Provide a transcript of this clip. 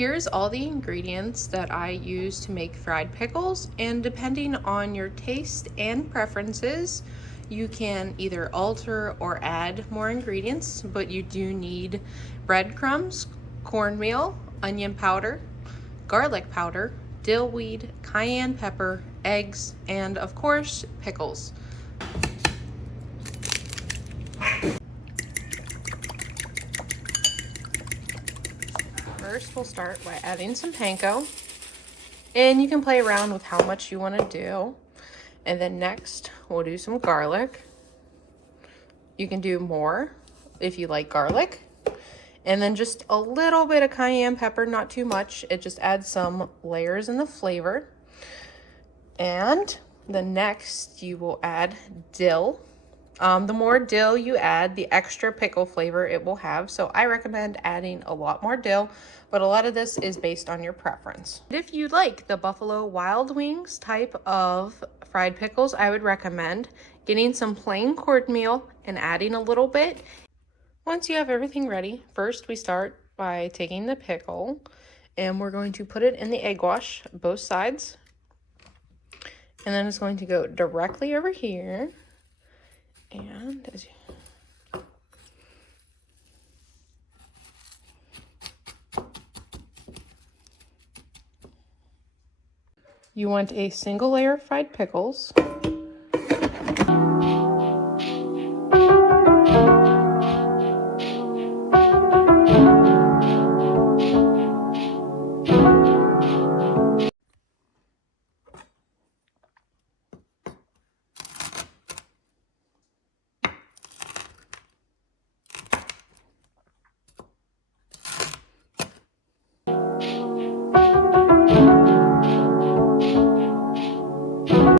Here's all the ingredients that I use to make fried pickles, and depending on your taste and preferences, you can either alter or add more ingredients, but you do need breadcrumbs, cornmeal, onion powder, garlic powder, dill weed, cayenne pepper, eggs, and of course, pickles. First, we'll start by adding some panko, and you can play around with how much you want to do. And then next, we'll do some garlic. You can do more if you like garlic. And then just a little bit of cayenne pepper, not too much. It just adds some layers in the flavor. And then next, you will add dill. The more dill you add, the extra pickle flavor it will have. So I recommend adding a lot more dill, but a lot of this is based on your preference. If you like the Buffalo Wild Wings type of fried pickles, I would recommend getting some plain cornmeal and adding a little bit. Once you have everything ready, first we start by taking the pickle and we're going to put it in the egg wash, both sides. And then it's going to go directly over here. And as you want a single layer of fried pickles.